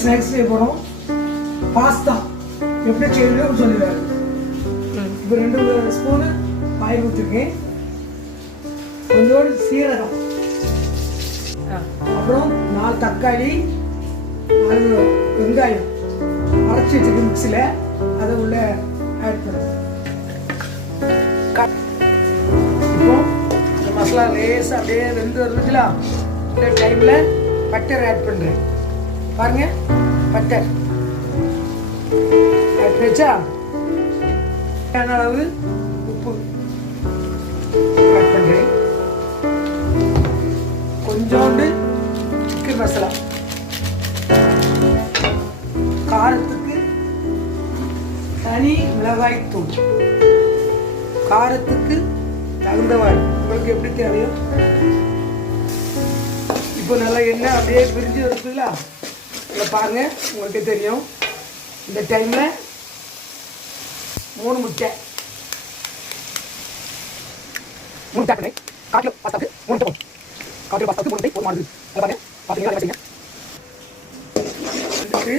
Snacks செய்ய போகிறோம். Pasta எப்படி செய்யணும் சொல்லுவேன். இப்போ 2 ஸ்பூனு ஆயில் ஊற்றிருக்கேன். கொஞ்சோடு சீரகம், அப்புறம் 4 தக்காளி, 4 வெங்காயம் அரைச்சி வச்சுருக்கு மிக்ஸியில். அதை உள்ள ஆட் பண்ணுறோம். இப்போ இந்த மசாலா லேசாக அப்படியே வெந்து வருதுங்களா, இந்த டைமில் பட்டர் ஆட் பண்ணுறேன். பாருங்க, பட்டர் ஆட் வச்சா அளவு உப்பு ஆட் பண்ணுறேன். கொஞ்சோண்டு சிக்கன் மசாலா, காரத்துக்கு தனி மிளகாய் தூள், காரத்துக்கு தகுந்தவாறு உங்களுக்கு எப்படி தேவையோ. இப்போ நல்லா எண்ணெய் அப்படியே பிரிஞ்சு வருதுங்களா, இதை பாருங்க, உங்களுக்கு தெரியும். இந்த டைமில் 3 முட்டை, 3 முட்டை, 1 கிலோ பாஸ்தாவுக்கு 3 முட்டை, 1 கிலோ பாஸ்தாவுக்கு 3 முட்டை போதுமானது. அதை பாருங்க, பார்த்தீங்கன்னா அதுக்கு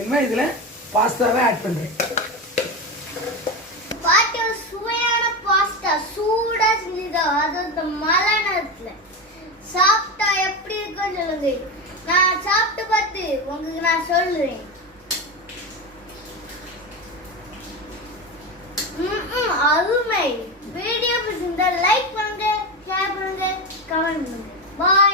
என்ன இதில் பாஸ்தாவை ஆட் பண்ணுறேன். சுவையான பாஸ்தா சூடா செஞ்சதோ, அது இந்த மழை நேரத்துல சாப்பிட்டா எப்படி இருக்குன்னு சொல்லுங்க. நான் சாப்பிட்டு பார்த்து உங்களுக்கு நான் சொல்லுறேன். அருமை. வீடியோ பிடிச்சிருந்தா லைக் பண்ணுங்க, ஷேர் பண்ணுங்க, கமெண்ட் பண்ணுங்க. பாய்.